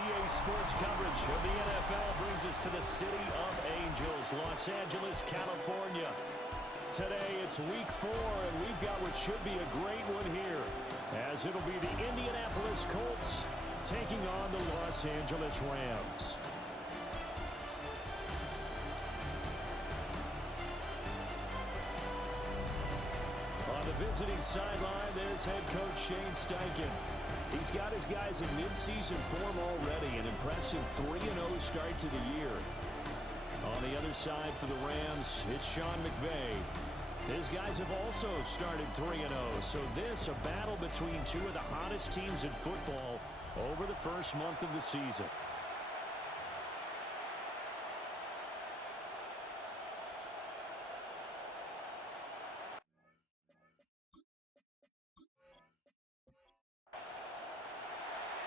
EA Sports coverage of the NFL brings us to the City of Angels, Los Angeles, California. Today it's week 4, and we've got what should be a great one here, as it'll be the Indianapolis Colts taking on the Los Angeles Rams. On the visiting sideline, there's head coach Shane Steichen. He's got his guys in midseason form already, an impressive 3-0 start to the year. On the other side for the Rams, it's Sean McVay. His guys have also started 3-0, so this a battle between two of the hottest teams in football over the first month of the season.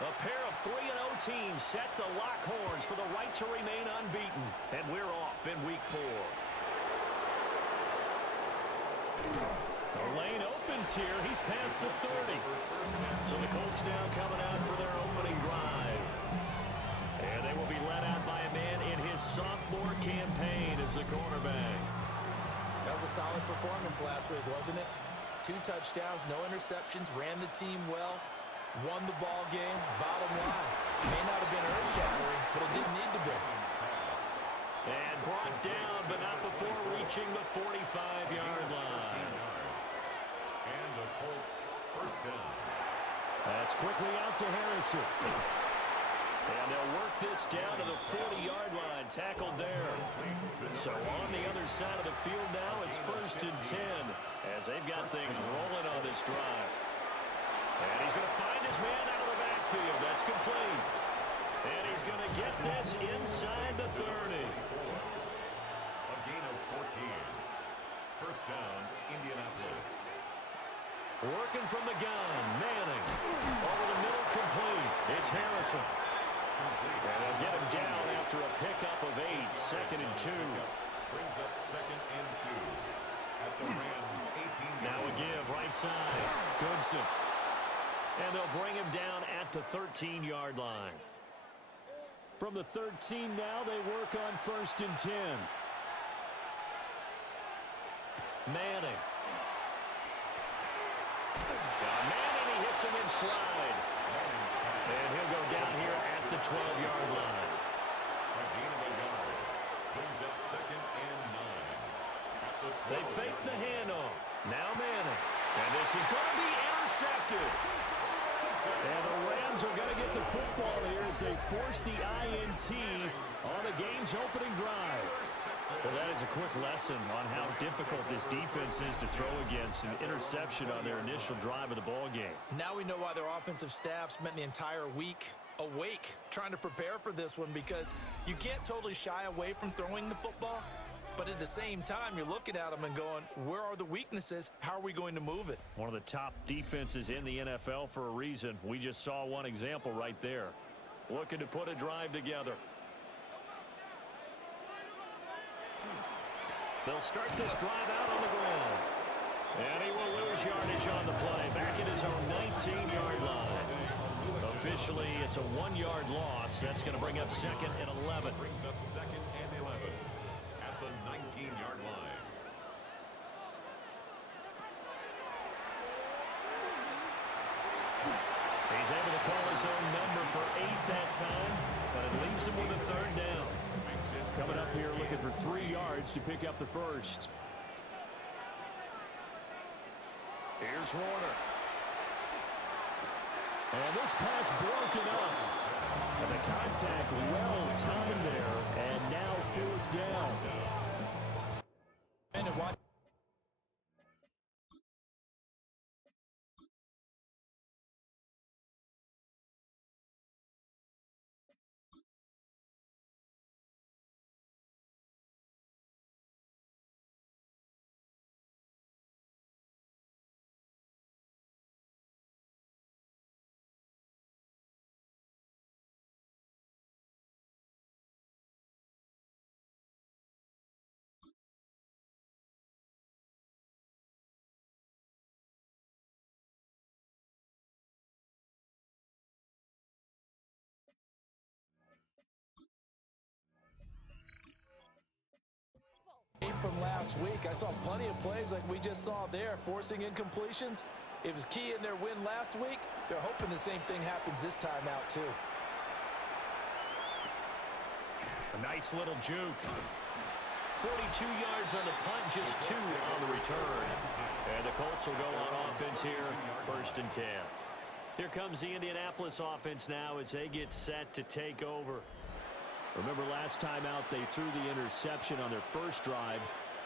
A pair of 3-0 teams set to lock horns for the right to remain unbeaten. And we're off in week 4. The lane opens here. He's past the 30. So the Colts now coming out for their opening drive. And they will be led out by a man in his sophomore campaign as the quarterback. That was a solid performance last week, wasn't it? 2 touchdowns, no interceptions, ran the team well. Won the ball game, bottom line. May not have been earth-shattering, but it didn't need to be. And brought down, but not before reaching the 45-yard line. And the Colts first down. That's quickly out to Harrison. And they'll work this down to the 40-yard line, tackled there. So on the other side of the field now, it's 1st and 10, as they've got things rolling on this drive. And he's going to find his man out of the backfield. That's complete. And he's going to get this inside the 30. A gain of 14. First down, Indianapolis. Working from the gun, Manning. Over the middle, complete. It's Harrison. And they'll get him down after a pickup of 8. 2nd and 2. Brings up 2nd and 2. At the Rams' 18. Now a give, right side. Goodson. And they'll bring him down at the 13-yard line. From the 13 now, they work on 1st and 10. Manning. Manning, he hits him in stride. And he'll go down here at the 12-yard line. A gain of a yard. Brings up 2nd and 9. At the 12. They fake the handoff. Now Manning. And this is going to be intercepted. And the Rams are going to get the football here as they force the INT on the game's opening drive. Well, that is a quick lesson on how difficult this defense is to throw against an interception on their initial drive of the ball game. Now we know why their offensive staff spent the entire week awake trying to prepare for this one, because you can't totally shy away from throwing the football. But at the same time, you're looking at them and going, where are the weaknesses? How are we going to move it? One of the top defenses in the NFL for a reason. We just saw one example right there. Looking to put a drive together. They'll start this drive out on the ground. And he will lose yardage on the play. Back at his own 19-yard line. Officially, it's a 1-yard loss. That's going to bring up 2nd and 11. Brings up 2nd and 11. The 19-yard line. He's able to call his own number for 8 that time, but it leaves him with a 3rd down. Coming up here looking for 3 yards to pick up the 1st. Here's Warner. And this pass broken up. And the contact well timed there, and now 4th down. And watch. last week. I saw plenty of plays like we just saw there, forcing incompletions. It was key in their win last week. They're hoping the same thing happens this time out, too. A nice little juke. 42 yards on the punt, just 2 on the return. And the Colts will go on offense here, 1st and 10. Here comes the Indianapolis offense now as they get set to take over. Remember last time out they threw the interception on their first drive.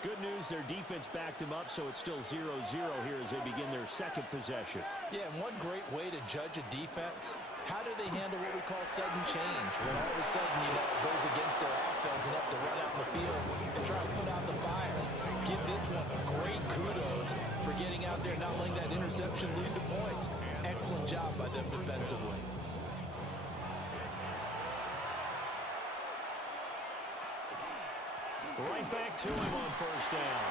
Good news, their defense backed them up, so it's still 0-0 here as they begin their second possession. Yeah, and one great way to judge a defense, how do they handle what we call sudden change? When all of a sudden, you know, it goes against their offense and have to run out in the field and try to put out the fire. Give this one a great kudos for getting out there, not letting that interception lead to points. Excellent job by them defensively. Right back to him on 1st down.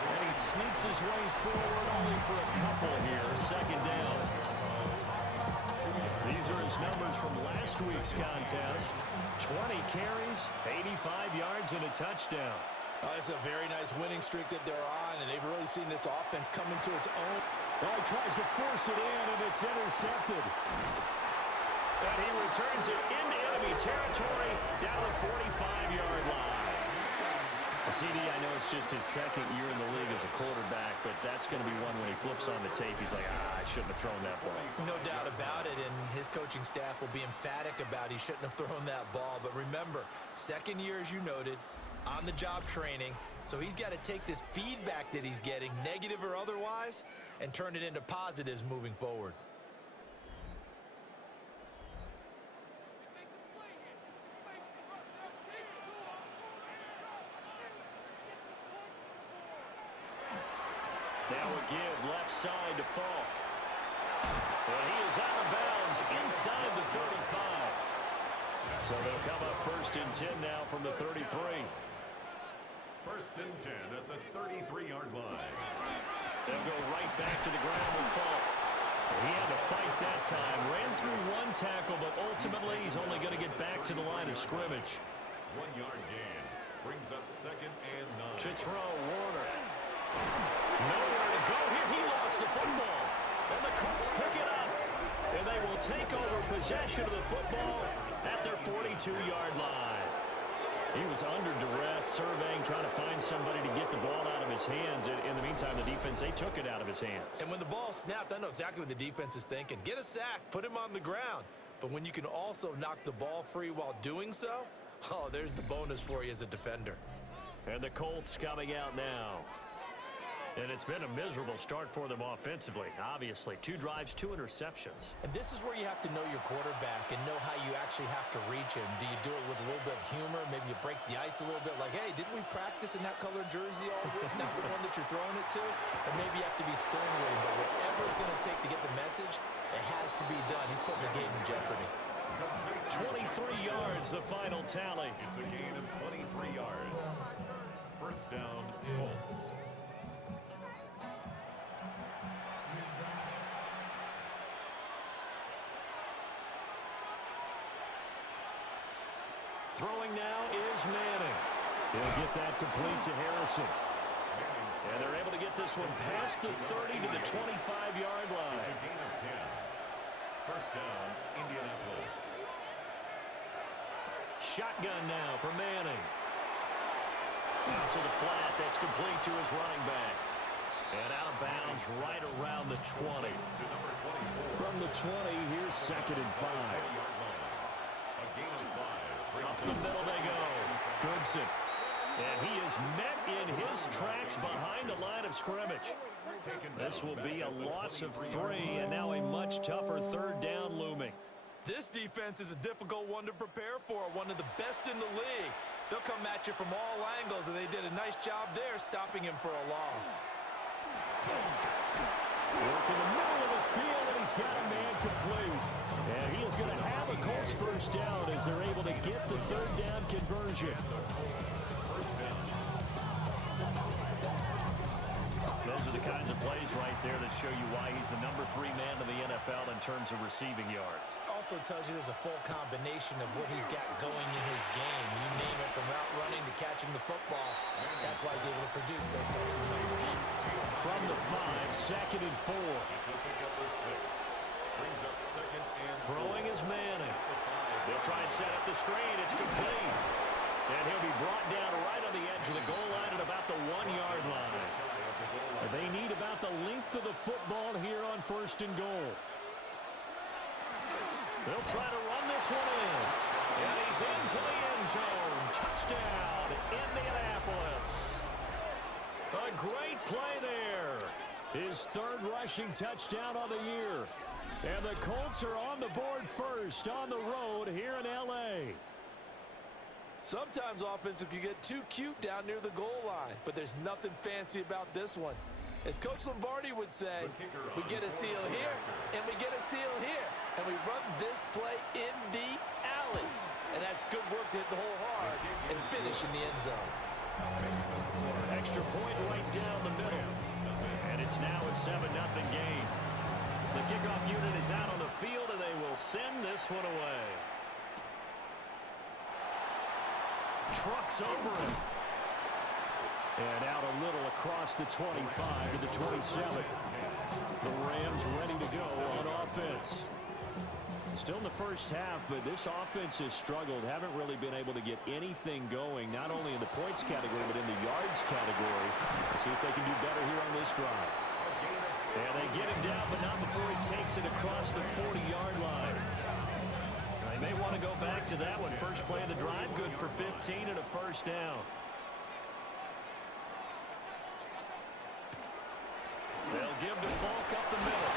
And he sneaks his way forward only for a couple here. 2nd down. These are his numbers from last week's contest. 20 carries, 85 yards, and a touchdown. It's a very nice winning streak that they're on, and they've really seen this offense come into its own. Well, he tries to force it in, and it's intercepted. And he returns it into enemy territory down the 45-yard line. CD, I know it's just his 2nd year in the league as a quarterback, but that's going to be one when he flips on the tape, he's like, I shouldn't have thrown that ball. No doubt about it, and his coaching staff will be emphatic about he shouldn't have thrown that ball. But remember, 2nd year, as you noted, on-the-job training, so he's got to take this feedback that he's getting, negative or otherwise, and turn it into positives moving forward. Now a give left side to Falk. And he is out of bounds inside the 35. So they'll come up 1st and 10 now from the 33. 1st and 10 at the 33-yard line. They'll go right back to the ground with Falk. He had to fight that time. Ran through one tackle, but ultimately he's only going to get back to the line of scrimmage. 1-yard gain brings up 2nd and 9. To throw, Warner. Nowhere to go here. He lost the football. And the Colts pick it up. And they will take over possession of the football at their 42-yard line. He was under duress, surveying, trying to find somebody to get the ball out of his hands. In the meantime, the defense, they took it out of his hands. And when the ball snapped, I know exactly what the defense is thinking. Get a sack, put him on the ground. But when you can also knock the ball free while doing so, oh, there's the bonus for you as a defender. And the Colts coming out now. And it's been a miserable start for them offensively, obviously. 2 drives, 2 interceptions. And this is where you have to know your quarterback and know how you actually have to reach him. Do you do it with a little bit of humor? Maybe you break the ice a little bit like, hey, didn't we practice in that colored jersey all week? Not the one that you're throwing it to? And maybe you have to be stern with him. But whatever it's going to take to get the message, it has to be done. He's putting the game in jeopardy. 23 yards, the final tally. It's a gain of 23 yards. 1st down, Colts. Throwing now is Manning. He'll get that complete to Harrison. And they're able to get this one past the 30 to the 25-yard line. It's a gain of 10. 1st down, Indianapolis. Shotgun now for Manning. Out to the flat. That's complete to his running back. And out of bounds right around the 20. To number 24. From the 20, here's 2nd and 5. A gain of 5. Up the middle they go. Goodson. And he is met in his tracks behind the line of scrimmage. This will be a loss of 3, and now a much tougher 3rd down looming. This defense is a difficult one to prepare for, one of the best in the league. They'll come at you from all angles, and they did a nice job there stopping him for a loss. Work in the middle of the field, and he's got a man complete. And he is going to have a Colts 1st down as they're able to get the 3rd down conversion. Those are the kinds of plays right there that show you why he's the #3 man in the NFL in terms of receiving yards. Also tells you there's a full combination of what he's got going in his game. You name it, from route running to catching the football. That's why he's able to produce those types of numbers. From the 5, 2nd and 4. Throwing is Manning. They'll try and set up the screen. It's complete. And he'll be brought down right on the edge of the goal line at about the 1-yard line. They need about the length of the football here on 1st and goal. They'll try to run this one in. And he's into the end zone. Touchdown, Indianapolis. A great play there. His 3rd rushing touchdown on the year. And the Colts are on the board first on the road here in L.A. Sometimes offenses can get too cute down near the goal line, but there's nothing fancy about this one. As Coach Lombardi would say, we get a seal here, and we get a seal here, and we run this play in the alley. And that's good work to hit the hole hard and finish in the end zone. Extra point right down the middle. And it's now a 7-0 game. The kickoff unit is out on the field, and they will send this one away. Trucks over him. And out a little across the 25 to the 27. The Rams ready to go on offense. Still in the first half, but this offense has struggled. Haven't really been able to get anything going, not only in the points category, but in the yards category. Let's see if they can do better here on this drive. And they get him down, but not before he takes it across the 40-yard line. They may want to go back to that one. First play of the drive, good for 15 and a first down. They'll give to Falk up the middle.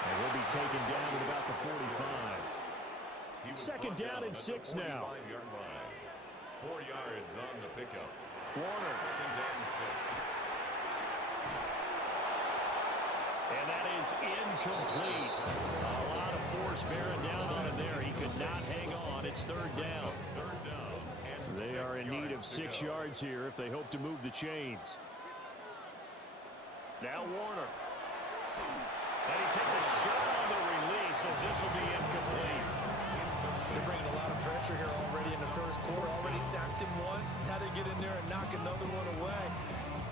And he'll be taken down at about the 45. 2nd down and 6 now. 4 yards on the pickup. Warner. 2nd and 6. And that is incomplete. A lot of force bearing down on him there. He could not hang on. It's 3rd down. They are in need of 6 yards here if they hope to move the chains. Now Warner. And he takes a shot on the release as this will be incomplete. They're bringing a lot of pressure here already in the first quarter. Already sacked him once. Now they get in there and knock another one away.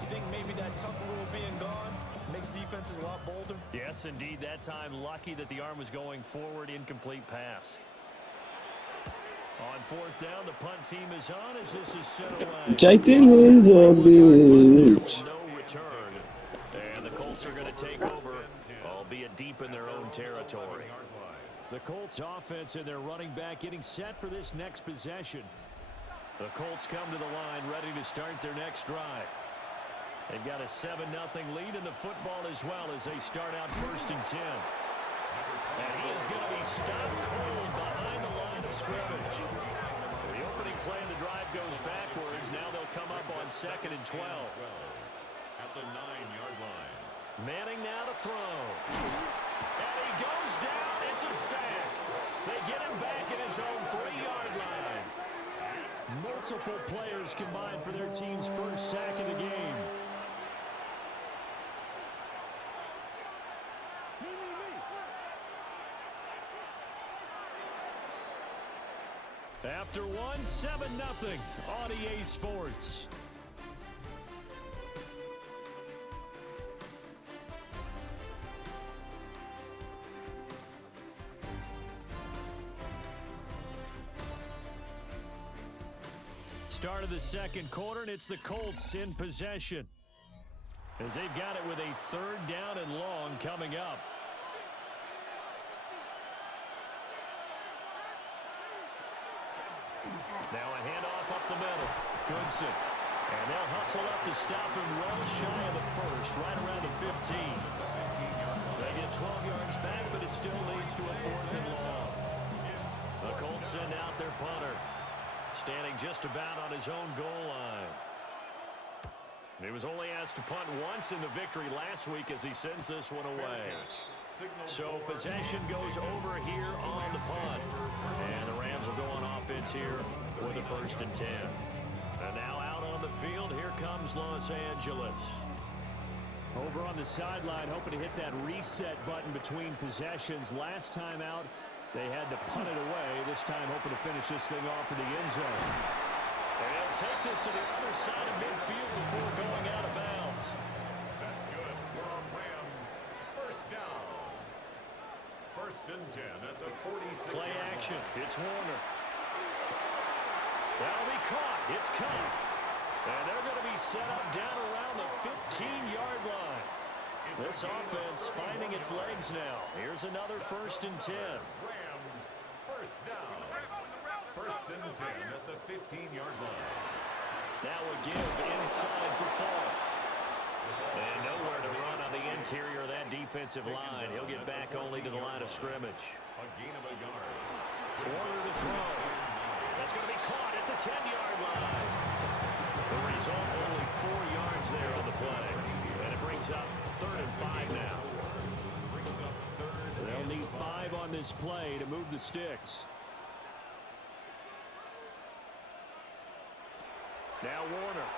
You think maybe that Tucker rule being gone makes defenses a lot bolder? Yes, indeed. That time, lucky that the arm was going forward. Incomplete pass. On 4th down, the punt team is on as this is set away. Jaden is a bitch. No return. And the Colts are going to take over, albeit deep in their own territory. The Colts offense and their running back getting set for this next possession. The Colts come to the line ready to start their next drive. They've got a 7-0 lead in the football as well as they start out 1st and 10. And he is going to be stopped cold behind the line of scrimmage. The opening play of the drive goes backwards. Now they'll come up on 2nd and 12. At the 9-yard line. Manning now to throw. And he goes down. It's a sack. They get him back at his own 3-yard line. Multiple players combined for their team's first sack of the game. After one, 7-0 on EA Sports. Start of the 2nd quarter, and it's the Colts in possession, as they've got it with a 3rd down and long coming up. Now a handoff up the middle. Goodson. And they'll hustle up to stop him well shy of the 1st, right around the 15. They get 12 yards back, but it still leads to a 4th and long. The Colts send out their punter, standing just about on his own goal line. He was only asked to punt once in the victory last week as he sends this one away. So possession goes over here on the punt. And the Rams will go on offense here with a 1st and 10. And now out on the field, here comes Los Angeles. Over on the sideline, hoping to hit that reset button between possessions. Last time out, they had to punt it away. This time, hoping to finish this thing off in the end zone. And they'll take this to the other side of midfield before going out of bounds. That's good for a Rams first down. First and 10 at the 46. Play action. It's Warner. That'll be caught. It's caught. And they're going to be set up down around the 15-yard line. This offense finding its legs now. Here's another first and 10. Rams first down. First and 10 at the 15-yard line. Now a give inside for Falk. And nowhere to run on the interior of that defensive line. He'll get back only to the line of scrimmage. A gain of a yard. Warner to throw. That's going to be caught at the 10-yard line. The result, only 4 yards there on the play. And it brings up 3rd and 5 now. They'll need 5 on this play to move the sticks. Now Warner.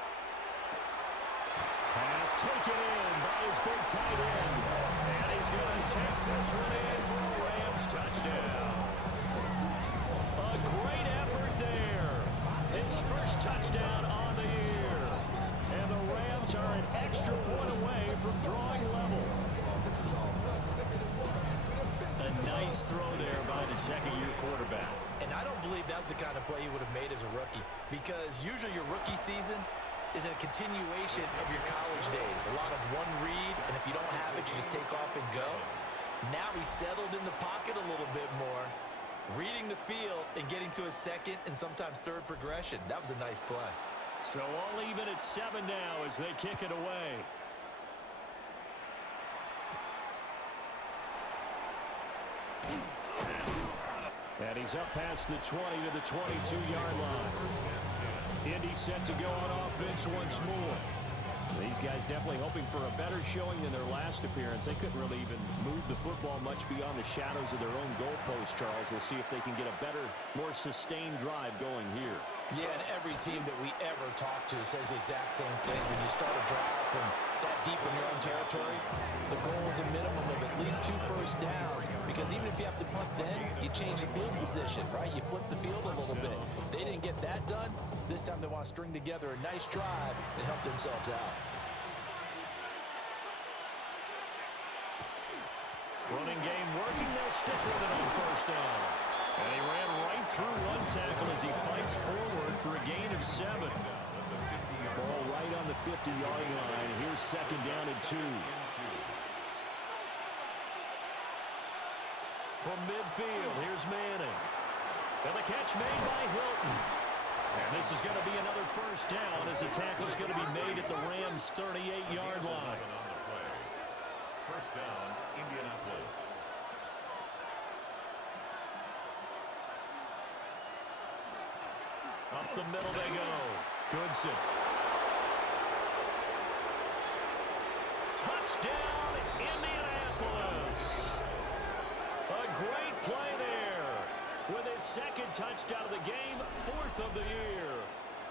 Pass taken in by his big tight end. And he's going to take this one in for a Rams touchdown. A great effort there. His first touchdown on the year. And the Rams are an extra point away from drawing level. A nice throw there by the second-year quarterback. And I don't believe that was the kind of play he would have made as a rookie, because usually your rookie season is a continuation of your college days. A lot of one read, and if you don't have it, you just take off and go. Now he's settled in the pocket a little bit more, reading the field and getting to a second and sometimes third progression. That was a nice play. So all even at 7 now as they kick it away. And he's up past the 20 to the 22-yard line. Indy set to go on offense once more. These guys definitely hoping for a better showing than their last appearance. They couldn't really even move the football much beyond the shadows of their own goalpost, Charles. We'll see if they can get a better, more sustained drive going here. Yeah, and every team that we ever talk to says the exact same thing. When you start a drive from that deep in your own territory, the goal is a minimum of at least 2 first downs, because even if you have to punt then, you change the field position, right? You flip the field a little bit. They didn't get that done. This time they want to string together a nice drive and help themselves out. Running game working. They'll stick with it on first down. And he ran right through one tackle as he fights forward for a gain of 7. Ball right on the 50-yard line. Here's second down and 2. From midfield, here's Manning. And the catch made by Hilton. And this is going to be another first down as the tackle is going to be made at the Rams' 38-yard line. First down, Indianapolis. Up the middle they go. Goodson. Touchdown, Indianapolis. A great play there. With his second touchdown of the game, 4th of the year.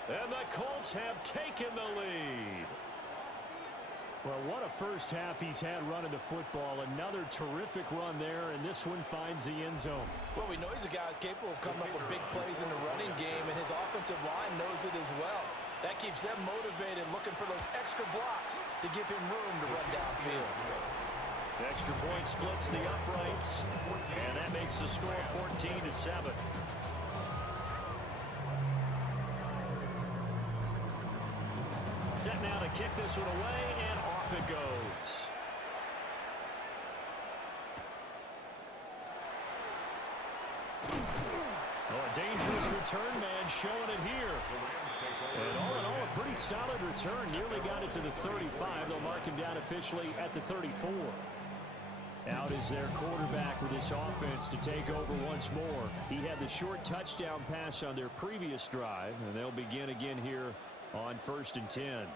And the Colts have taken the lead. Well, what a first half he's had running the football. Another terrific run there, and this one finds the end zone. Well, we know he's a guy who's capable of coming up with big plays in the running game, and his offensive line knows it as well. That keeps them motivated, looking for those extra blocks to give him room to run downfield. The extra point splits the uprights, and that makes the score 14-7. Set now to kick this one away, and off it goes. Oh, a dangerous return man showing it here. And all in all, a pretty solid return. Nearly got it to the 35. They'll mark him down officially at the 34. Out is their quarterback with this offense to take over once more. He had the short touchdown pass on their previous drive, and they'll begin again here on 1st and 10.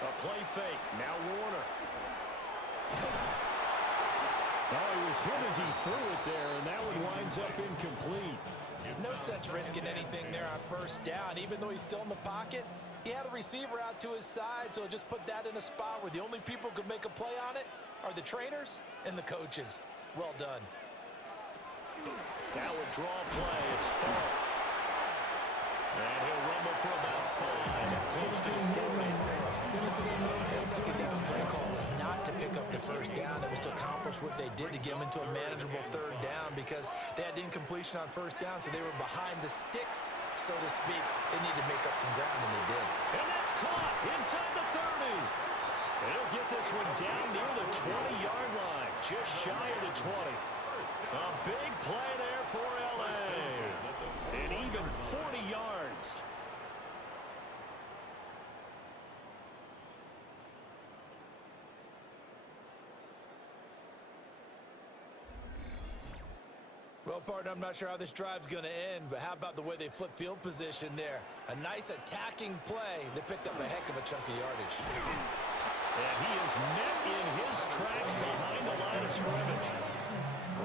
A play fake. Now Warner. Oh, he was hit as he threw it there, and that one winds up incomplete. No sense risking anything there on first down. Even though he's still in the pocket, He had a receiver out to his side, so just put that in a spot where the only people who could make a play on it are the trainers and the coaches. Well done. That would draw play. It's Falk. And he'll rumble for about 5, close to the 40. The second down play call was not to pick up the first down. It was to accomplish what they did to get them into a manageable third down because they had incompletion on first down, so they were behind the sticks, so to speak. They needed to make up some ground, and they did. And that's caught inside the 30. He'll get this one down near the 20-yard line, just shy of the 20. A big play there for L.A. And even 40 yards. Well, partner, I'm not sure how this drive's going to end, but how about the way they flip field position there? A nice attacking play. They picked up a heck of a chunk of yardage. And he is met in his tracks behind the line of scrimmage.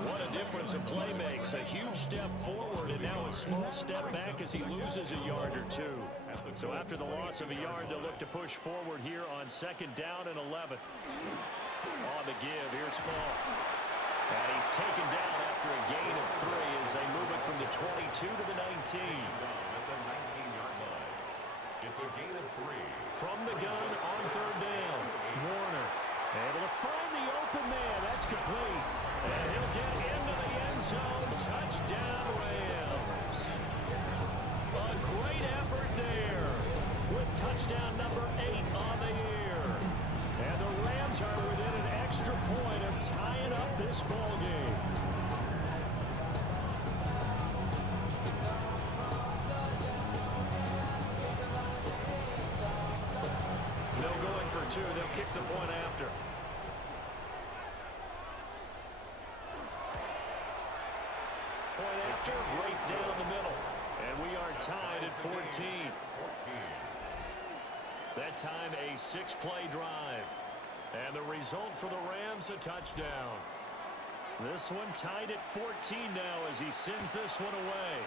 What a difference a play makes. A huge step forward and now a small step back as he loses a yard or two. So after the loss of a yard, they'll look to push forward here on 2nd down and 11. On the give, here's Falk. And he's taken down after a gain of 3 as they move it from the 22 to the 19. At the 19-yard line. It's a gain of 3. From the gun on 3rd down, Warner able to find the open man. That's complete. And he'll get into the end zone. Touchdown, Rams. A great effort there with touchdown number 8 on the year. And the Rams are within an extra point of tying up this ball game. They'll go in for 2. They'll kick the point after. Point after, right down the middle. And we are tied at 14. That time a 6-play drive. And the result for the Rams, a touchdown. This one tied at 14 now as he sends this one away.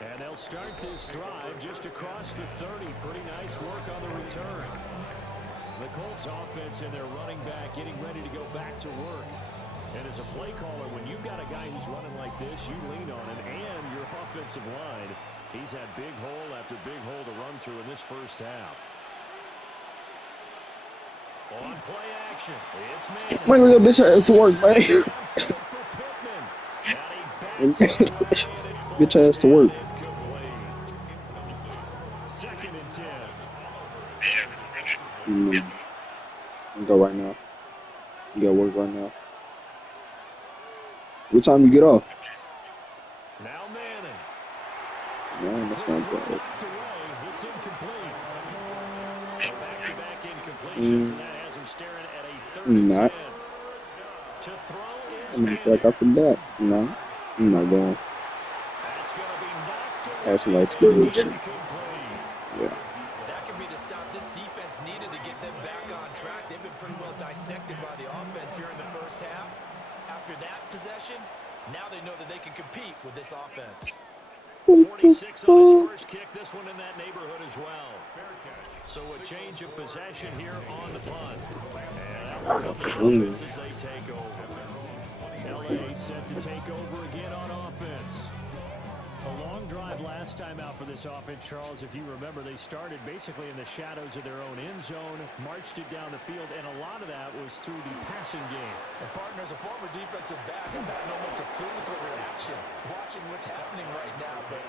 And they'll start this drive just across the 30. Pretty nice work on the return. The Colts offense and their running back getting ready to go back to work. And as a play caller, when you've got a guy who's running like this, you lean on him and your offensive line. He's had big hole after big hole to run through in this first half. On play action, it's man. Bring your bitch ass to work, man. Bitch ass to work. 2nd and 10. You go right now. You got work right now. What time you get off? Now Manning. Man, that's not bad. It's incomplete. So back-to-back incompletions, and that has him staring at a 3rd and 10. To throw is I'm gonna back up and back. No, I'm not going. That's going to be knocked away. That's my skill. Yeah. That could be the stop this defense needed to get them back on track. They've been pretty well dissected by the offense here in the first half. After that possession, now they know that they can compete with this offense. 46 on his first kick. This one in that neighborhood as well. So a change of possession here on the punt. And that will come to the offense as they take over. L.A. set to take over again on offense. A long drive last time out for this offense, Charles. If you remember, they started basically in the shadows of their own end zone, marched it down the field, and a lot of that was through the passing game. And partners, a former defensive back, and having almost a physical reaction watching what's happening right now. But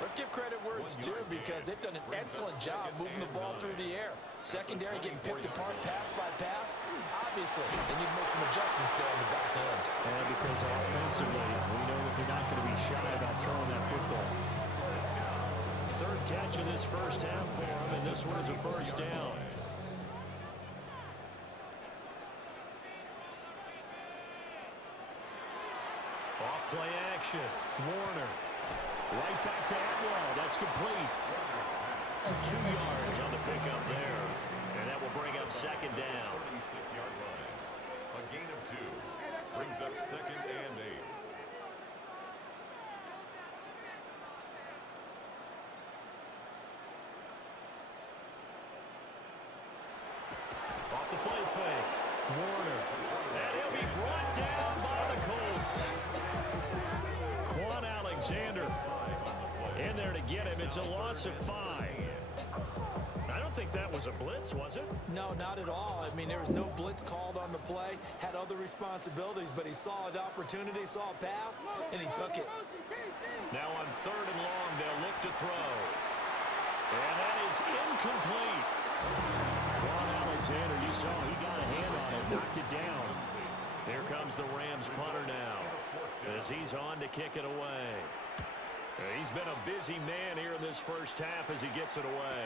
let's give credit where it's due because they've done an excellent job moving the ball through the air. Secondary getting picked apart pass by pass. Obviously, they need to make some adjustments there on the back end. And because offensively, we know that they're not going to be shy about throwing that football. 3rd catch of this first half for them, and this one is a 1st down. Off play action. Warner. Right back to Atwell. That's complete. 2 yards on the pickup there. And that will bring up 2nd down. 46-yard line. A gain of 2. Brings up 2nd and 8. Warner. And he'll be brought down by the Colts. Quan Alexander in there to get him. It's a loss of 5. I don't think that was a blitz, was it? No, not at all. I mean, there was no blitz called on the play. Had other responsibilities, but he saw an opportunity, saw a path, and he took it. Now on 3rd and long, they'll look to throw. And that is incomplete. Quan Alexander, you saw he got a hand on it, knocked it down. Here comes the Rams punter now as he's on to kick it away. He's been a busy man here in this first half as he gets it away.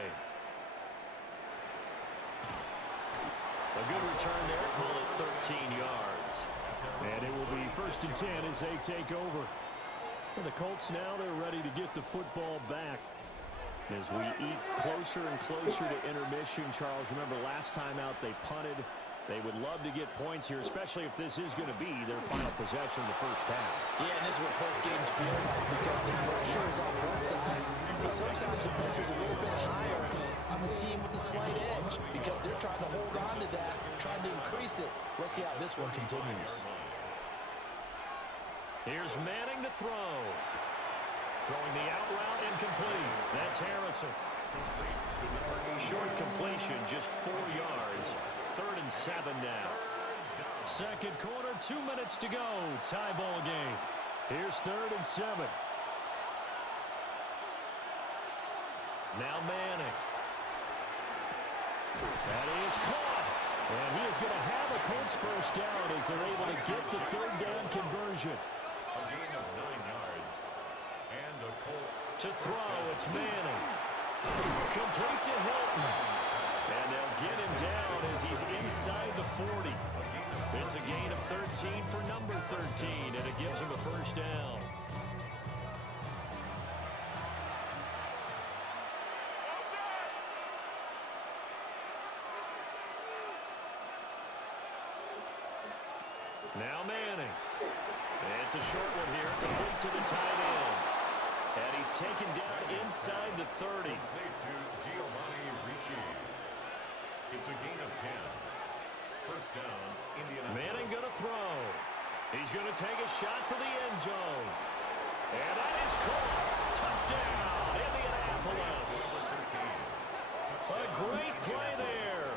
A good return there, call it 13 yards. And it will be 1st and 10 as they take over. And the Colts now, they're ready to get the football back. As we eat closer and closer to intermission, Charles, remember last time out they punted. They would love to get points here, especially if this is going to be their final possession in the first half. Yeah, and this is what close games feel like because the pressure is on both sides. But sometimes the pressure is a little bit higher on the team with the slight edge because they're trying to hold on to that, trying to increase it. Let's see how this one continues. Here's Manning to throw. Throwing the out route incomplete. That's Harrison. Short completion, just 4 yards. 3rd and 7 now. Second quarter, 2 minutes to go. Tie ball game. Here's 3rd and 7. Now Manning. That is caught. And he is going to have a Colts first down as they're able to get the 3rd down conversion. A gain of 9 yards. And the Colts To throw, it's Manning. Complete to Hilton. And they'll get him down as he's inside the 40. It's a gain of 13 for number 13, and it gives him a first down. Now Manning. It's a short one here, complete to the tight end. And he's taken down inside the 30. It's a gain of 10. First down, Indianapolis. Manning going to throw. He's going to take a shot for the end zone. And that is caught. Touchdown, Indianapolis. A great play there.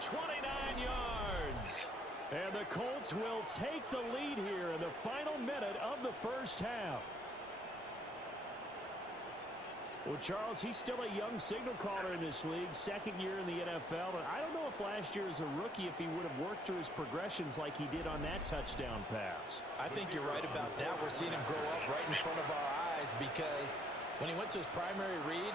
29 yards. And the Colts will take the lead here in the final minute of the first half. Well, Charles, he's still a young signal caller in this league, 2nd year in the NFL. But I don't know if last year as a rookie, if he would have worked through his progressions like he did on that touchdown pass. I think you're right about that. We're seeing him grow up right in front of our eyes because when he went to his primary read,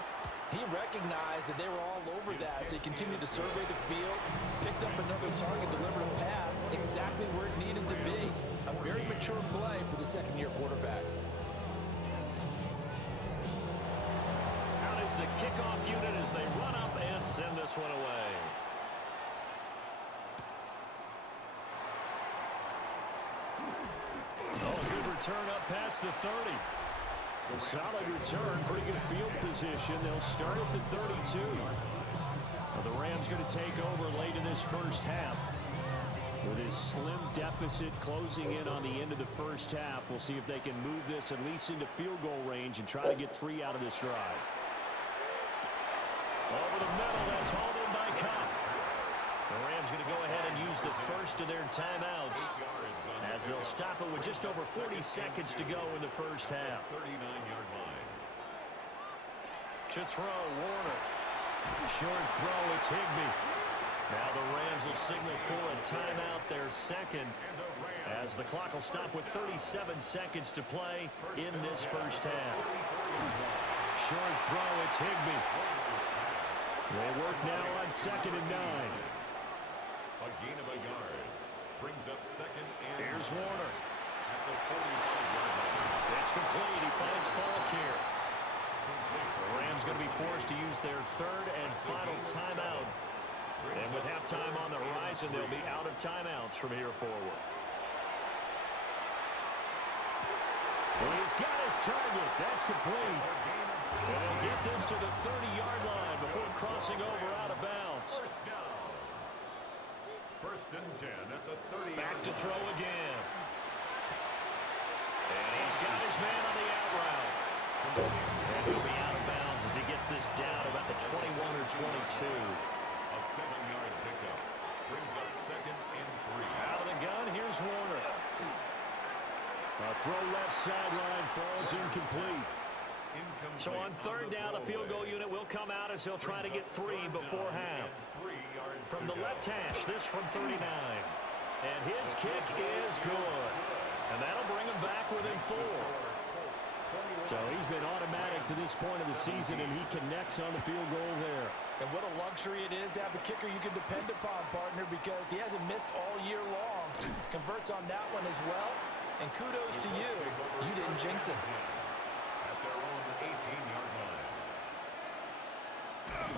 he recognized that they were all over that. So he continued to survey the field, picked up another target, delivered a pass exactly where it needed to be. A very mature play for the 2nd-year quarterback. The kickoff unit as they run up and send this one away. Oh, good return up past the 30. A solid return, pretty good field position. They'll start at the 32. Well, the Rams going to take over late in this first half. With his slim deficit closing in on the end of the first half, we'll see if they can move this at least into field goal range and try to get 3 out of this drive. Over the middle, that's hauled in by Cobb. The Rams going to go ahead and use the first of their timeouts as they'll stop it with just over 40 seconds to go in the first half. 39-yard line. To throw, Warner. Short throw, it's Higbee. Now the Rams will signal for a timeout, their second, as the clock will stop with 37 seconds to play in this first half. Short throw, it's Higbee. They work now on 2nd and 9. A gain of a yard. Brings up 2nd and Here's Warner. at the 45-yard line. It's complete. He finds Falk here. The Rams going to be forced to use their 3rd and final timeout. And with halftime on the horizon, they'll be out of timeouts from here forward. He's got his target. That's complete. And they'll get this to the 30-yard line before crossing over out of bounds. First down. 1st and at the 30. Back to throw again. And he's got his man on the out route. And he'll be out of bounds as he gets this down about the 21 or 22. A 7-yard pickup brings up 2nd and 3. Out of the gun, here's Warner. A throw left sideline falls incomplete. So on 3rd down, the field goal unit will come out as he'll try to get 3 before half. From the left hash, this from 39. And his kick is good. And that'll bring him back within 4. So he's been automatic to this point of the season, and he connects on the field goal there. And what a luxury it is to have the kicker you can depend upon, partner, because he hasn't missed all year long. Converts on that one as well. And kudos to you. You didn't jinx it. At their own 18-yard line.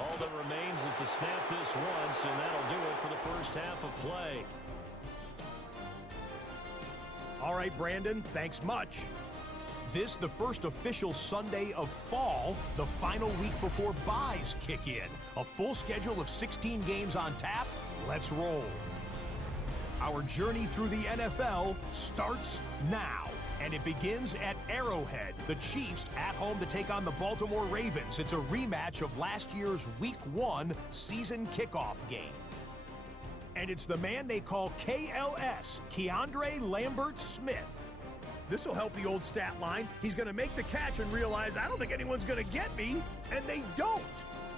All that remains is to snap this once, and that'll do it for the first half of play. All right, Brandon, thanks much. This, the first official Sunday of fall, the final week before byes kick in. A full schedule of 16 games on tap. Let's roll. Our journey through the NFL starts now. And it begins at Arrowhead. The Chiefs at home to take on the Baltimore Ravens. It's a rematch of last year's Week 1 season kickoff game. And it's the man they call KLS, Keandre Lambert-Smith. This will help the old stat line. He's going to make the catch and realize, I don't think anyone's going to get me. And they don't.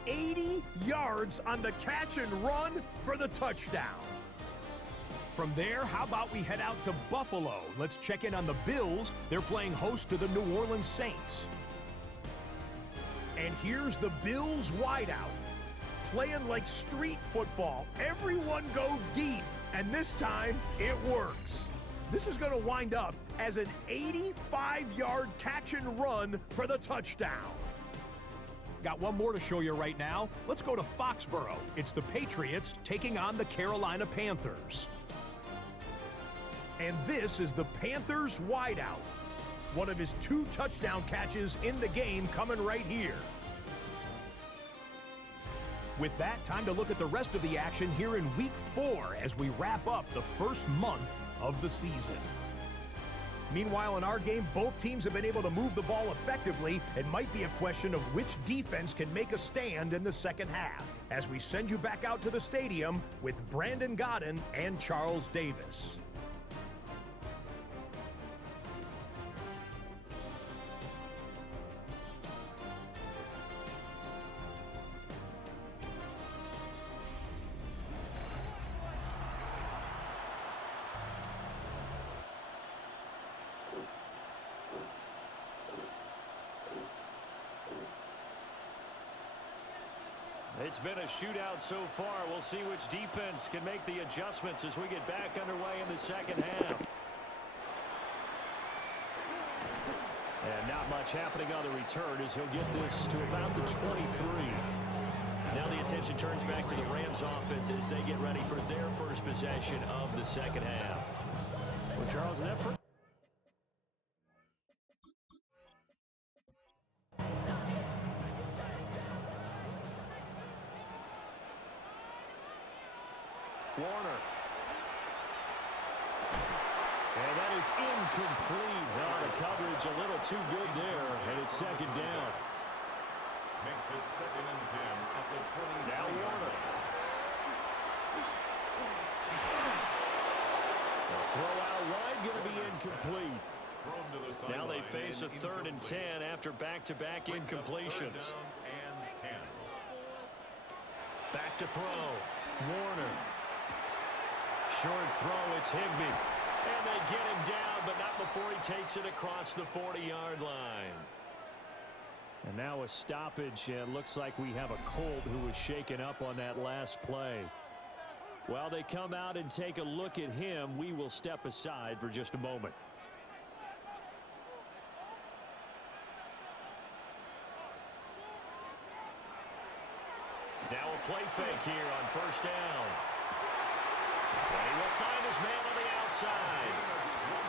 80 yards on the catch and run for the touchdown. From there, how about we head out to Buffalo? Let's check in on the Bills. They're playing host to the New Orleans Saints. And here's the Bills wideout. Playing like street football. Everyone go deep. And this time, it works. This is going to wind up as an 85-yard catch and run for the touchdown. Got one more to show you right now. Let's go to Foxborough. It's the Patriots taking on the Carolina Panthers. And this is the Panthers wideout. One of his 2 touchdown catches in the game coming right here. With that, time to look at the rest of the action here in Week 4 as we wrap up the first month of the season. Meanwhile, in our game, both teams have been able to move the ball effectively. It might be a question of which defense can make a stand in the second half. As we send you back out to the stadium with Brandon Godden and Charles Davis. It's been a shootout so far. We'll see which defense can make the adjustments as we get back underway in the second half. And not much happening on the return as he'll get this to about the 23. Now the attention turns back to the Rams offense as they get ready for their first possession of the second half. Well, Charles, an effort. Warner. And that is incomplete. Oh, the coverage a little too good there, and it's second down. Makes it 2nd and 10 at the 20. Now Warner. The throw out wide going to be incomplete. Now they face a 3rd and 10 after back-to-back incompletions. Back to throw. Warner. Short throw, it's Higbee. And they get him down, but not before he takes it across the 40-yard line. And now a stoppage. It looks like we have a Colt who was shaken up on that last play. While they come out and take a look at him, we will step aside for just a moment. Now a play fake here on first down. And he will find his man on the outside.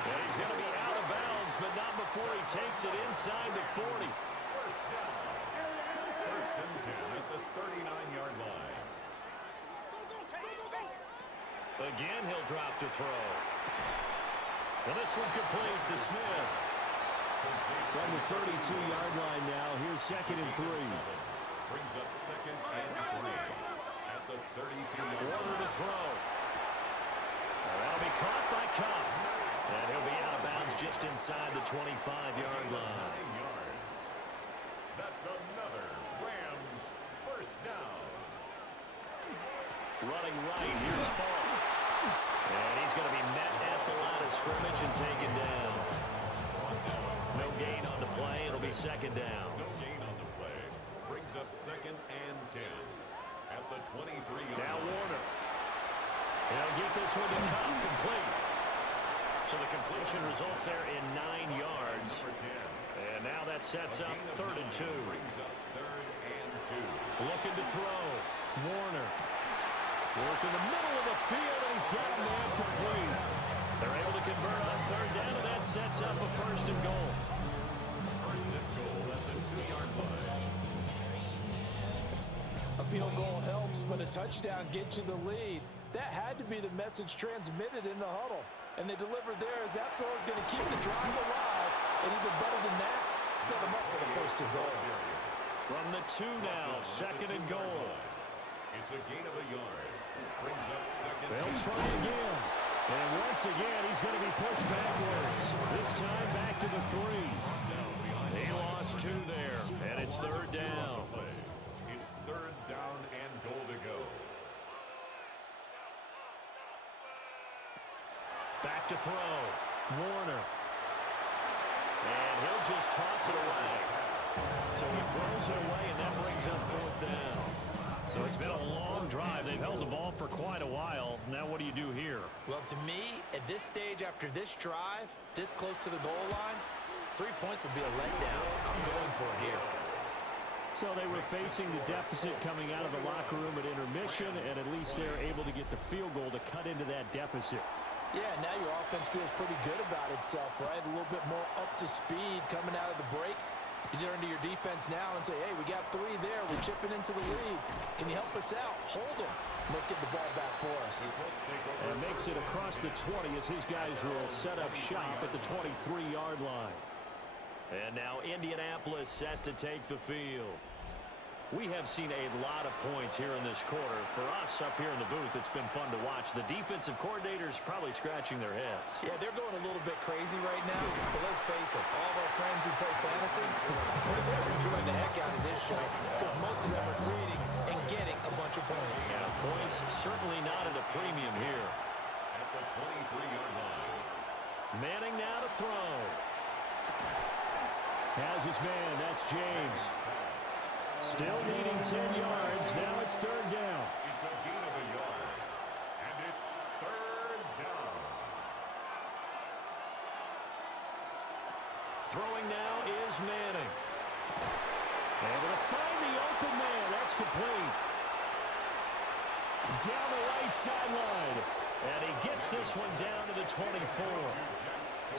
And he's going to be out of bounds, but not before he takes it inside the 40. First down. 1st and 10 at the 39-yard line. Again, he'll drop to throw. Well, this one complete to Smith. From the 32-yard line now, here's 2nd and 3. Brings up 2nd and 3 at the 32-yard line. Warner to throw. That'll be caught by Cup. And he'll be out of bounds just inside the 25-yard line. 9 yards. That's another Rams first down. Running right, here's Falk. And he's going to be met at the line of scrimmage and taken down. No gain on the play. It'll be 2nd down. No gain on the play. Brings up 2nd and 10 at the 23-yard line. Now Warner. He'll get this one to Cup, complete. So the completion results there in 9 yards. And now that sets up 3rd and 2. Brings up 3rd and 2. Looking to throw. Warner. Work in the middle of the field, and he's got a man complete. They're able to convert on 3rd down, and that sets up a 1st and goal. 1st and goal at the 2-yard line. A field goal helps, but a touchdown gets you the lead. That had to be the message transmitted in the huddle. And they delivered there as that throw is going to keep the drive alive. And even better than that, set them up for the 1st and goal. From the 2 now, 2nd and goal. It's a gain of a yard. Brings up 2nd. They'll try again. And once again, he's going to be pushed backwards. This time back to the 3. He lost 2 there, and it's 3rd down. It's 3rd down and goal to go. Back to throw. Warner. And he'll just toss it away. So he throws it away, and that brings up 4th down. So it's been a long drive. They've held the ball for quite a while. Now what do you do here? Well, to me, at this stage after this drive, this close to the goal line, 3 points would be a letdown. I'm going for it here. So they were facing the deficit coming out of the locker room at intermission, and at least they're able to get the field goal to cut into that deficit. Yeah, now your offense feels pretty good about itself, right? A little bit more up to speed coming out of the break. You turn to your defense now and say, hey, we got 3 there. We're chipping into the lead. Can you help us out? Hold them. Let's get the ball back for us. And makes it across the 20 as his guys will set up shop at the 23-yard line. And now Indianapolis set to take the field. We have seen a lot of points here in this quarter. For us up here in the booth, it's been fun to watch. The defensive coordinators probably scratching their heads. Yeah, they're going a little bit crazy right now. But let's face it, all of our friends who play fantasy, they're enjoying the heck out of this show because most of them are creating and getting a bunch of points. Yeah, points certainly not at a premium here. At the 23-yard line. Manning now to throw. Has his man. That's James. Still needing 10 yards. Now it's 3rd down. It's a gain of a yard. And it's 3rd down. Throwing now is Manning. Able to find the open man. That's complete. Down the right sideline. And he gets this one down to the 24.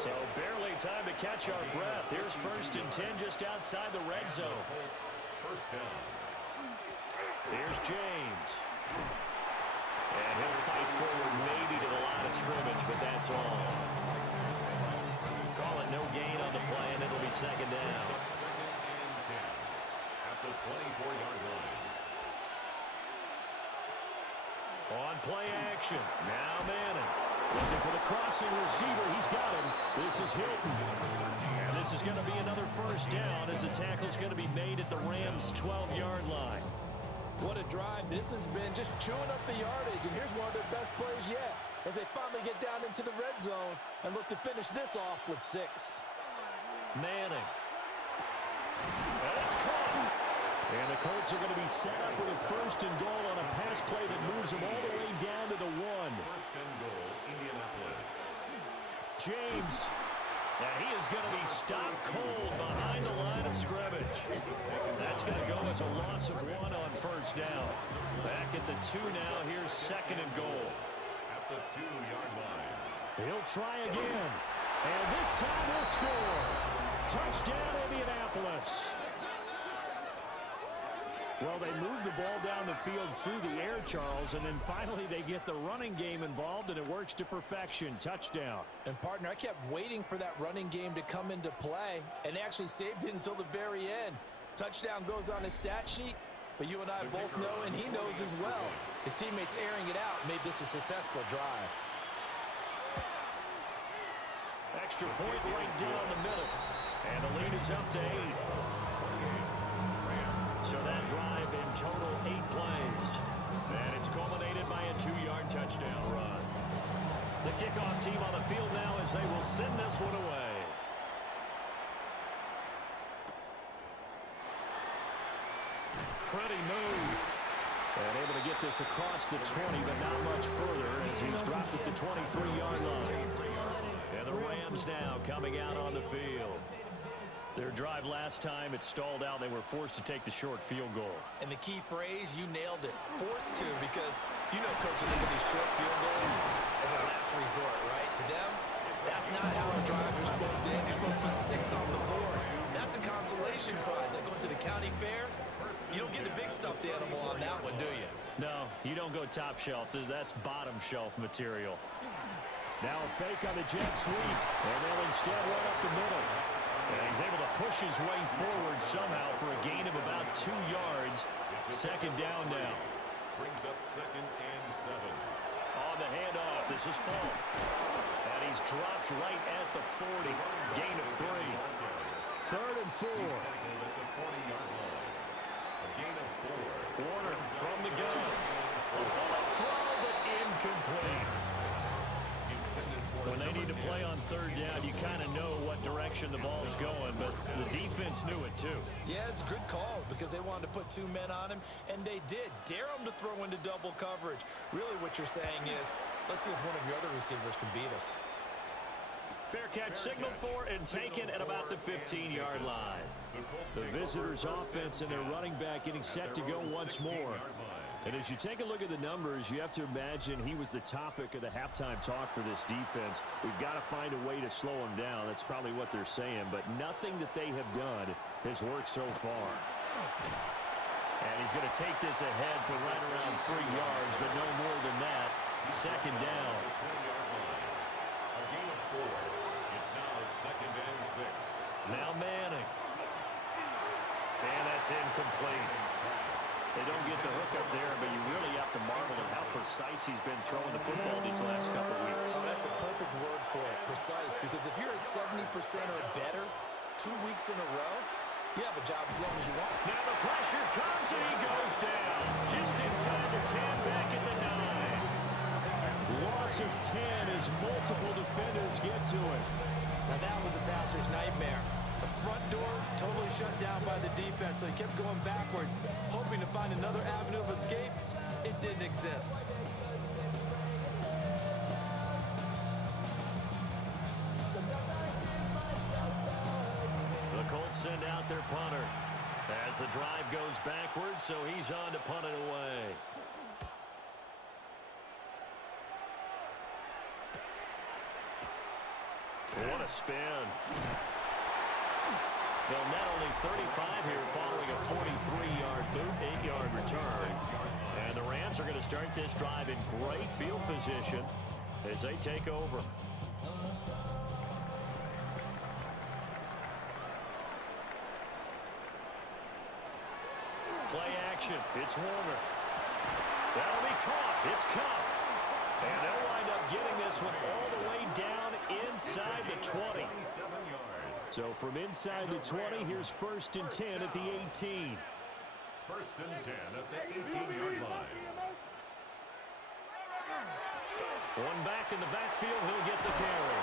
So barely time to catch our breath. Here's 1st and 10 just outside the red zone. First down. Here's James. And he'll fight forward maybe to the line of scrimmage, but that's all. Call it no gain on the play, and it'll be 2nd down. 2nd and 10 at the 24-yard line. On play action. Now Manning. Looking for the crossing receiver. He's got him. This is Hilton. And this is going to be another 1st down as the tackle's going to be made at the Rams' 12-yard line. What a drive this has been, just chewing up the yardage. And here's one of their best plays yet as they finally get down into the red zone and look to finish this off with 6. Manning. And it's caught. And the Colts are going to be set up with a 1st and goal on a pass play that moves them all the way down to the 1. 1st and goal, Indianapolis. James. And he is going to be stopped cold behind the line of scrimmage. That's going to go as a loss of 1 on 1st down. Back at the 2 now. Here's 2nd and goal. At the 2-yard line. He'll try again. And this time he'll score. Touchdown, Indianapolis. Well, they move the ball down the field through the air, Charles, and then finally they get the running game involved, and it works to perfection. Touchdown. And, partner, I kept waiting for that running game to come into play, and they actually saved it until the very end. Touchdown goes on his stat sheet, but you and I both know, and he knows as well, his teammates airing it out made this a successful drive. Extra point right down the middle. And the lead is up to 8. So that drive in total 8 plays. And it's culminated by a 2-yard touchdown run. The kickoff team on the field now as they will send this one away. Pretty move. And able to get this across the 20, but not much further as he's dropped it to 23-yard line. And the Rams now coming out on the field. Their drive last time, it stalled out. They were forced to take the short field goal. And the key phrase, you nailed it. Forced to, because you know coaches look at these short field goals as a last resort, right? To them, that's not how a drives are supposed to end. You're supposed to put 6 on the board. That's a consolation prize. Like going to the county fair, you don't get the big stuffed animal on that one, do you? No, you don't go top shelf. That's bottom shelf material. Now a fake on the jet sweep, and they'll instead run up the middle. And he's able to push his way forward somehow for a gain of about 2 yards. Second down now. Brings up 2nd and 7. On the handoff, this is Fall. And he's dropped right at the 40. Gain of 3. 3rd and 4. At the 40-yard line. A gain of 4. Warner from the gun. A throw, but incomplete. When they need to play on 3rd down, you kind of know what direction the ball's going, but the defense knew it too. Yeah, it's a good call because they wanted to put 2 men on him, and they did. Dare him to throw into double coverage. Really what you're saying is, let's see if one of your other receivers can beat us. Fair catch signaled for and taken at about the 15-yard line. The visitors' offense and their running back getting set to go once more. And as you take a look at the numbers, you have to imagine he was the topic of the halftime talk for this defense. We've got to find a way to slow him down. That's probably what they're saying. But nothing that they have done has worked so far. And he's going to take this ahead for right around 3 yards, but no more than that. Second down. A gain of 4. It's now 2nd and 6. Now Manning. And that's incomplete. They don't get the hook up there, but you really have to marvel at how precise he's been throwing the football these last couple of weeks. Oh, that's a perfect word for it, precise, because if you're at 70% or better 2 weeks in a row, you have a job as long as you want. Now the pressure comes and he goes down. Just inside the 10, back at the 9. Loss of 10 as multiple defenders get to it. Now that was a passer's nightmare. The front door totally shut down by the defense, so he kept going backwards, hoping to find another avenue of escape. It didn't exist. The Colts send out their punter as the drive goes backwards, so he's on to punt it away. What a spin. They'll net only 35 here following a 43-yard boot, 8-yard return. And the Rams are going to start this drive in great field position as they take over. Play action. It's Warner. That'll be caught. It's Cup. And they'll wind up getting this one all the way down inside the 20. So from inside the 20, here's 1st and 10 at the 18. 1st and 10 at the 18-yard line. One back in the backfield, he'll get the carry.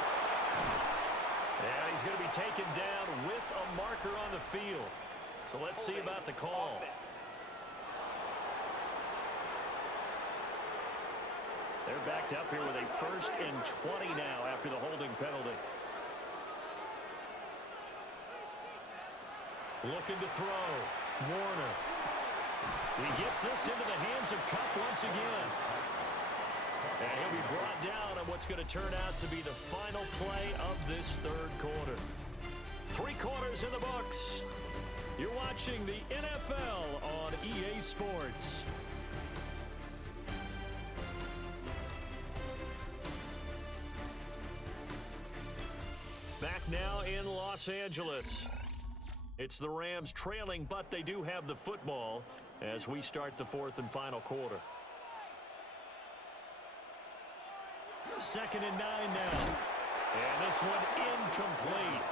And he's going to be taken down with a marker on the field. So let's see about the call. They're backed up here with a 1st and 20 now after the holding penalty. Looking to throw. Warner. He gets this into the hands of Cup once again. And he'll be brought down on what's going to turn out to be the final play of this 3rd quarter. 3 quarters in the books. You're watching the NFL on EA Sports. Back now in Los Angeles. It's the Rams trailing, but they do have the football as we start the fourth and final quarter. 2nd and 9 now. And this one incomplete.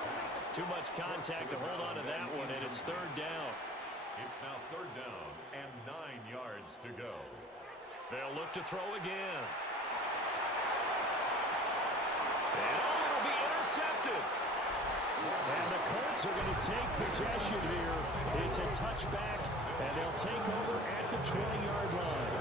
Too much contact to hold on to that one, and it's 3rd down. It's now 3rd down and 9 yards to go. They'll look to throw again. And it'll be intercepted. And the Colts are going to take possession here. It's a touchback, and they'll take over at the 20-yard line.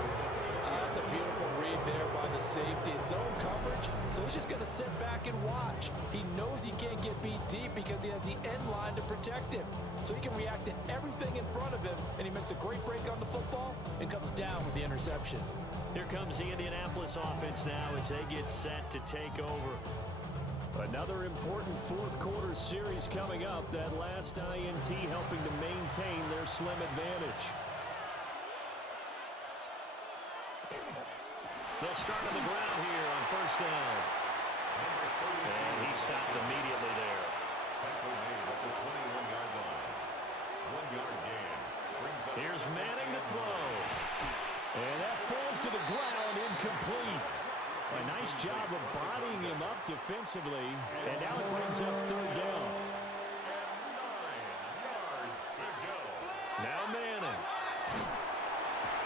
That's a beautiful read there by the safety. Zone coverage, so he's just going to sit back and watch. He knows he can't get beat deep because he has the end line to protect him. So he can react to everything in front of him, and he makes a great break on the football and comes down with the interception. Here comes the Indianapolis offense now as they get set to take over. Another important fourth quarter series coming up. That last INT helping to maintain their slim advantage. They'll start on the ground here on 1st down. And he stopped immediately there. Tackle made at the 21-yard line. 1-yard gain. Brings up Here's Manning to throw. And that falls to the ground, incomplete. A nice job of bodying him up defensively. And now it brings up 3rd down. 9 yards to go. Now Manning.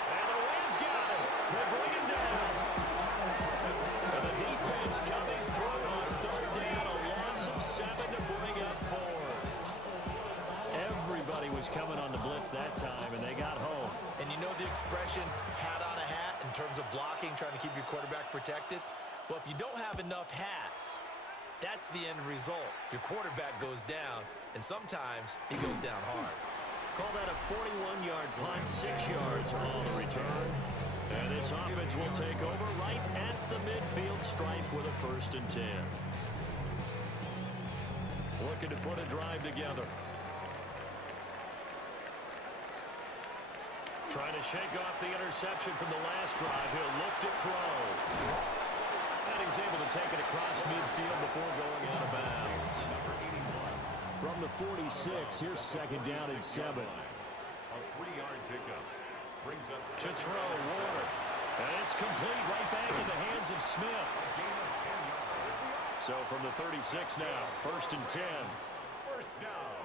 And the Rams got it. They bring him down. And the defense coming through on 3rd down. A loss of 7 to bring up 4. Everybody was coming on the blitz that time, and they got home. And you know the expression, hat on a hat, in terms of blocking, trying to keep your quarterback protected? Well, if you don't have enough hats, that's the end result. Your quarterback goes down, and sometimes he goes down hard. Call that a 41-yard punt, 6 yards on the return. And this offense will take over right at the midfield stripe with a 1st and 10. Looking to put a drive together. Trying to shake off the interception from the last drive. He'll look to throw. And he's able to take it across midfield before going out of bounds. From the 46, here's 2nd down and 7. A 3-yard pickup. Brings up To throw, Warner. And it's complete right back in the hands of Smith. a gain of 10 yards. So from the 36 now, 1st and 10. 1st down.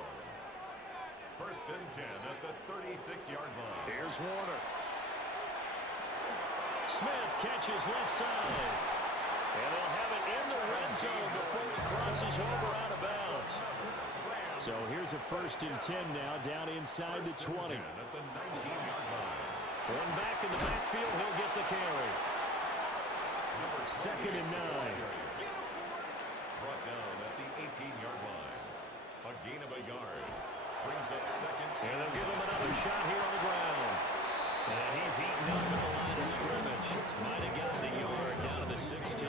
1st and 10 at the 36-yard line. Here's Warner. Smith catches left side. And they'll have it in the red zone before it crosses over out of bounds. So here's a 1st and 10 now, down inside the 20. At the 19-yard line. One back in the backfield, he'll get the carry. 2nd and 9. Brought down at the 18-yard line. A gain of a yard. Brings up 2nd. And they'll give him another shot here on the ground. And he's heating up at the line of scrimmage. Might have gotten a yard down to the 16.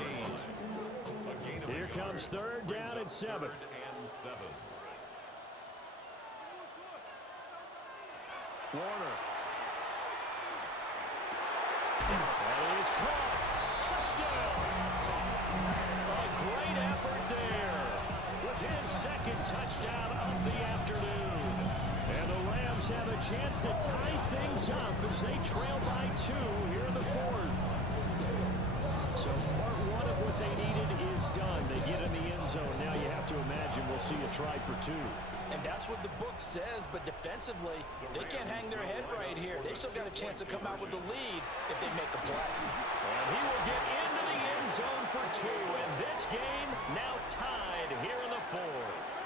Here comes 3rd down and 7. 3rd and 7. Warner. And he is caught. Touchdown. A great effort there with his 2nd touchdown of the afternoon. And the Rams have a chance to tie things up as they trail by 2 here in the 4th. So part 1 of what they needed is done. They get in the end zone. Now you have to imagine we'll see a try for 2. And that's what the book says, but defensively, they can't hang their head right here. They still got a chance to come out with the lead if they make a play. And he will get into the end zone for 2. And this game now tied here in the 4th.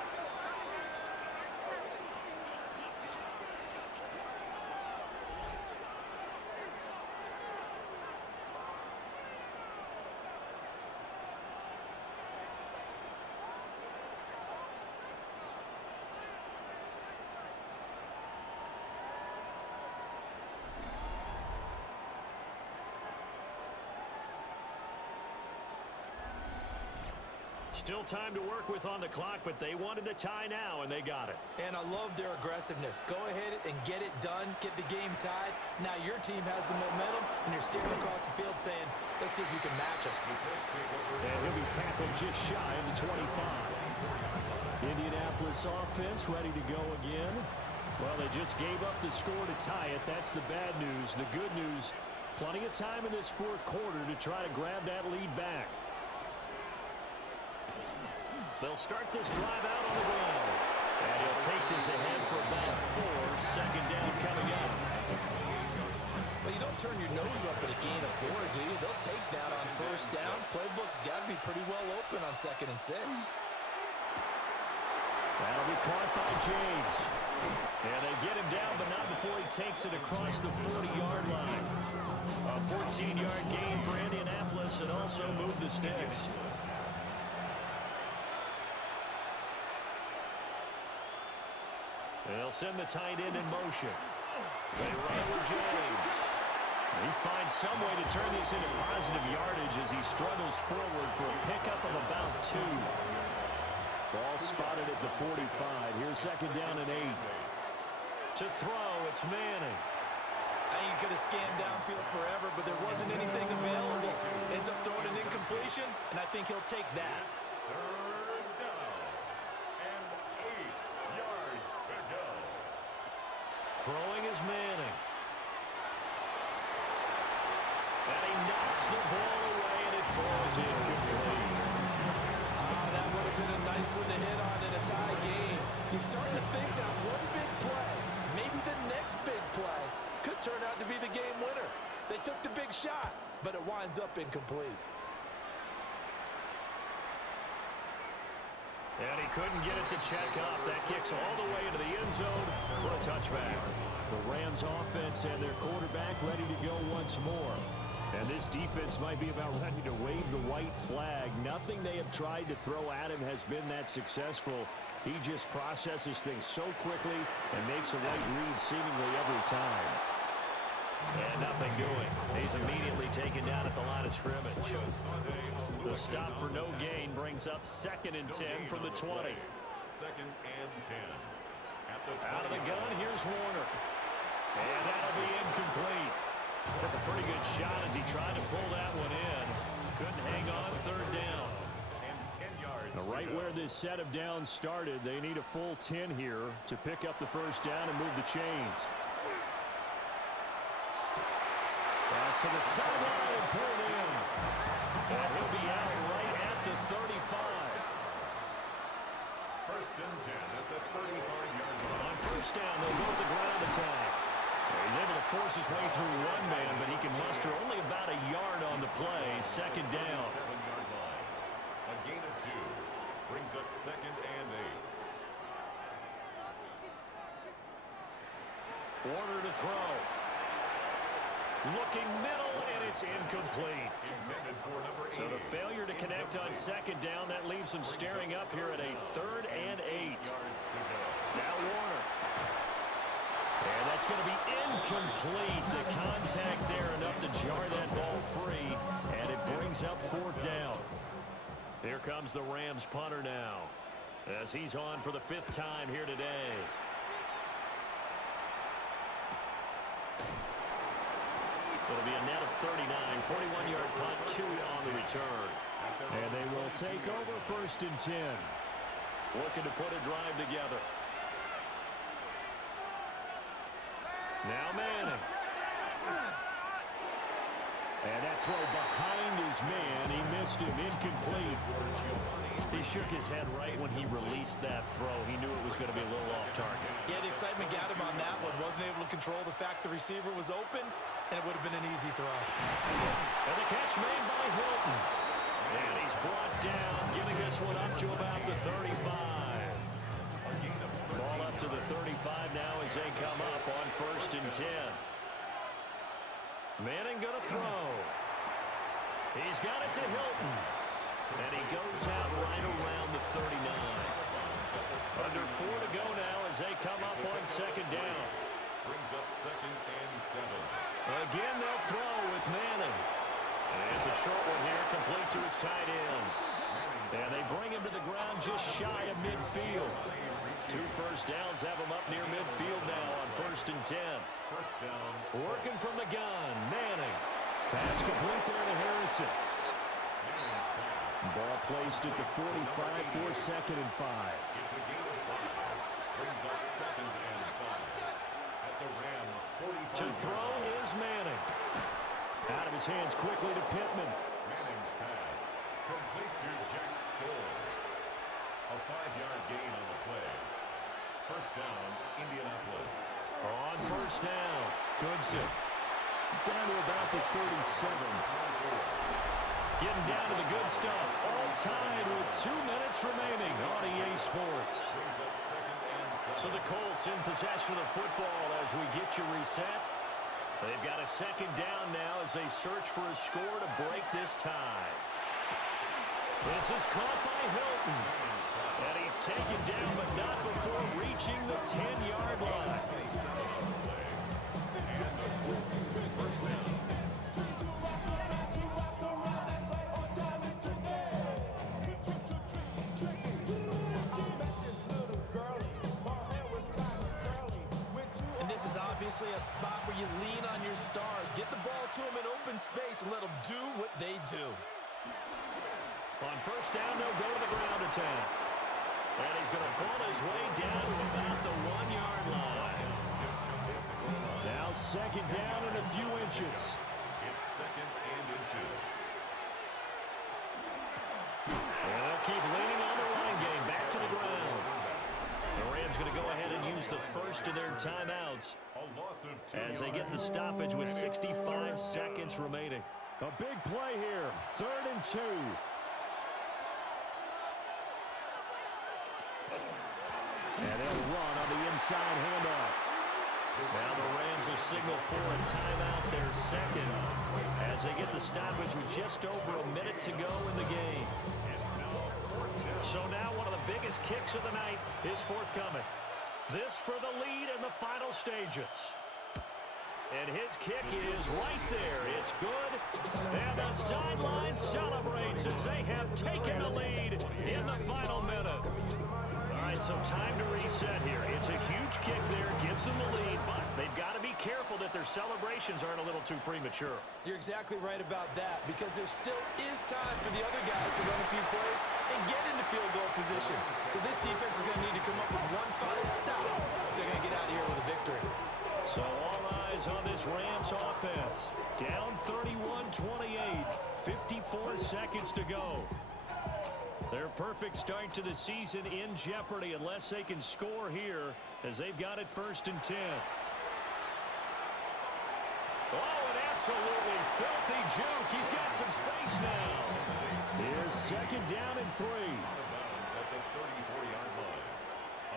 Still time to work with on the clock, but they wanted the tie now, and they got it. And I love their aggressiveness. Go ahead and get it done, get the game tied. Now your team has the momentum, and you're staring across the field saying, let's see if you can match us. And he'll be tackled just shy of the 25. Indianapolis offense ready to go again. Well, they just gave up the score to tie it. That's the bad news. The good news, plenty of time in this fourth quarter to try to grab that lead back. They'll start this drive out on the ground. And he'll take this ahead for about 4. Second down coming up. Well, you don't turn your nose up at a gain of 4, do you? They'll take that on first down. Playbook's got to be pretty well open on 2nd and 6. That'll be caught by James. And they get him down, but not before he takes it across the 40-yard line. A 14-yard gain for Indianapolis and also moved the sticks. They'll send the tight end in motion. They run with James. He finds some way to turn this into positive yardage as he struggles forward for a pickup of about 2. Ball spotted at the 45. Here's second down and 8. To throw, it's Manning. I think he could have scanned downfield forever, but there wasn't anything available. Ends up throwing an incompletion, and I think he'll take that. Third down and 8 yards to go. Throwing is Manning. And he knocks the ball away, and it falls incomplete. That would have been a nice one to hit on in a tie game. You start to think that one big play, maybe the next big play, could turn out to be the game winner. They took the big shot, but it winds up incomplete. And he couldn't get it to check up. That kicks all the way into the end zone for a touchback. The Rams offense and their quarterback ready to go once more. And this defense might be about ready to wave the white flag. Nothing they have tried to throw at him has been that successful. He just processes things so quickly and makes a right read seemingly every time. And nothing doing. He's immediately taken down at the line of scrimmage. The stop for no gain brings up 2nd and 10 from the 20. 2nd and 10. Out of the gun, here's Warner. And that'll be incomplete. Took a pretty good shot as he tried to pull that one in. Couldn't hang on 3rd down. And 10 yards. Now, right where this set of downs started, they need a full 10 here to pick up the first down and move the chains. Pass to the sideline and pulled in. And he'll be out right at the 35. 1st and 10 at the 35-yard line. On first down, they'll go to the ground attack. He's able to force his way through one man, but he can muster only about a yard on the play. 2nd down. 7-yard line. A gain of 2 brings up 2nd and 8. Warner to throw. Looking middle, and it's incomplete. Intended for number 8. So the failure to connect on 2nd down, that leaves him staring up here at a 3rd and 8. Yards to go. Now Warner. And that's going to be incomplete. The contact there enough to jar that ball free, and it brings up 4th down. Here comes the Rams punter now, as he's on for the 5th time here today. It'll be a net of 39, 41-yard punt, 2 on the return. And they will take over 1st and 10. Looking to put a drive together. Now Manning. And that throw behind his man. He missed him. Incomplete. He shook his head right when he released that throw. He knew it was going to be a little off target. Yeah, the excitement got him on that one. Wasn't able to control the fact the receiver was open, and it would have been an easy throw. And the catch made by Hilton. And he's brought down, getting this one up to about the 35. Ball up to the 35 now as they come up on 1st and 10. Manning going to throw. He's got it to Hilton. And he goes out right around the 39. Under 4 to go now as they come up on 2nd down. Brings up 2nd and 7. Again, they'll throw with Manning. And it's a short one here, complete to his tight end. Manning And they bring him to the ground just shy of midfield. 2 first downs have him up near midfield now on 1st and 10. First down. Working from the gun, Manning. Pass complete there to Harrison. Manning's pass. Ball placed at the 45 for 2nd and 5. It's a gain of 5. Brings up 2nd and 5. At the Rams' 45. To throw is Manning. Out of his hands quickly to Pittman. Manning's pass. Complete to Jack Stoll. A 5-yard gain on the play. First down, Indianapolis. On 1st down, Goodson. Down to about the 37. Getting down to the good stuff. All tied with 2 minutes remaining on EA Sports. Brings up 2nd and 7. So the Colts in possession of the football as we get you reset. They've got a 2nd down now as they search for a score to break this tie. This is caught by Hilton. And he's taken down, but not before reaching the 10-yard line. And this is obviously a spot where you lean on your stars. Get the ball to them in open space and let them do what they do. On 1st down, they'll go to the ground attack. And he's going to pull his way down to about the 1-yard line. Now 2nd down and a few inches. It's 2nd and inches. And they'll keep leaning on the line game. Back to the ground. The Rams going to go ahead and use the first of their timeouts A loss of 2 as they get the stoppage with 65 seconds remaining. A big play here. 3rd and 2. And they'll run on the inside handoff. Now the Rams will signal for a timeout, their 2nd, as they get the stoppage with just over a minute to go in the game. So now one of the biggest kicks of the night is forthcoming. This for the lead in the final stages. And his kick is right there. It's good. And the sideline celebrates as they have taken the lead in the final minute. All right, so time to reset here. It's a huge kick there, gives them the lead, but they've got to be careful that their celebrations aren't a little too premature. You're exactly right about that, because there still is time for the other guys to run a few plays and get into field goal position. So this defense is going to need to come up with one final stop if they're going to get out of here with a victory. So all eyes on this Rams offense. Down 31-28, 54 seconds to go. Their perfect start to the season in jeopardy unless they can score here as they've got it 1st and 10. Oh, an absolutely filthy juke. He's got some space now. Here's 2nd down and 3. Out of bounds at the 34-yard line.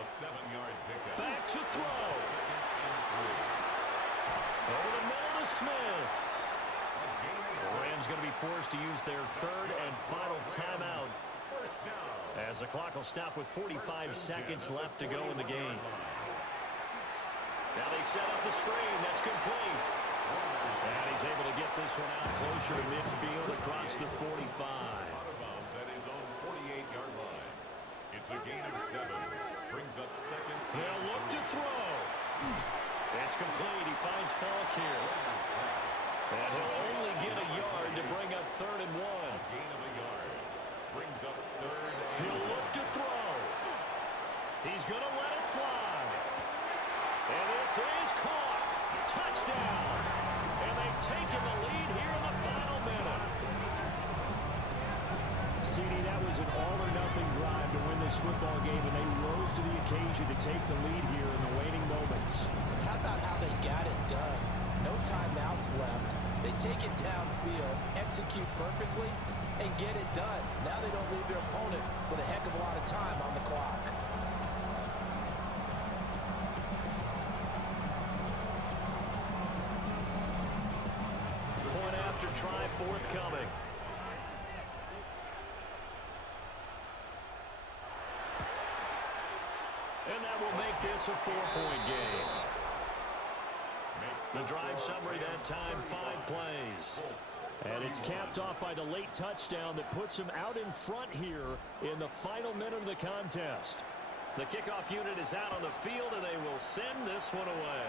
A 7-yard pickup. Back to throw. 2nd and 3. Over the middle to Smith. A gain of The Rams going to be forced to use their 3rd and final timeout First down. as the clock will stop with 45 seconds left to go in the game. Now they set up the screen. That's complete. And he's able to get this one out closer to midfield across the 45. Out of bounds at his own 48-yard line. It's a gain of 7. Brings up 2nd. They'll look to throw. It's complete. He finds Falk here. And he'll only get a yard to bring up 3rd and 1. Gain of a yard. Brings up 3rd and He'll look to throw. He's going to let it fly. And this is caught. Touchdown. And they've taken the lead here in the final minute. CD, that was an all-or-nothing drive to win this football game, and they rose to the occasion to take the lead here in the waning moments. How about how they got it done? No timeouts left. They take it downfield, execute perfectly, and get it done. Now they don't leave their opponent with a heck of a lot of time on the clock. Point after try forthcoming. And that will make this a 4-point game. The drive summary that time, 5 plays. And it's capped off by the late touchdown that puts him out in front here in the final minute of the contest. The kickoff unit is out on the field, and they will send this one away.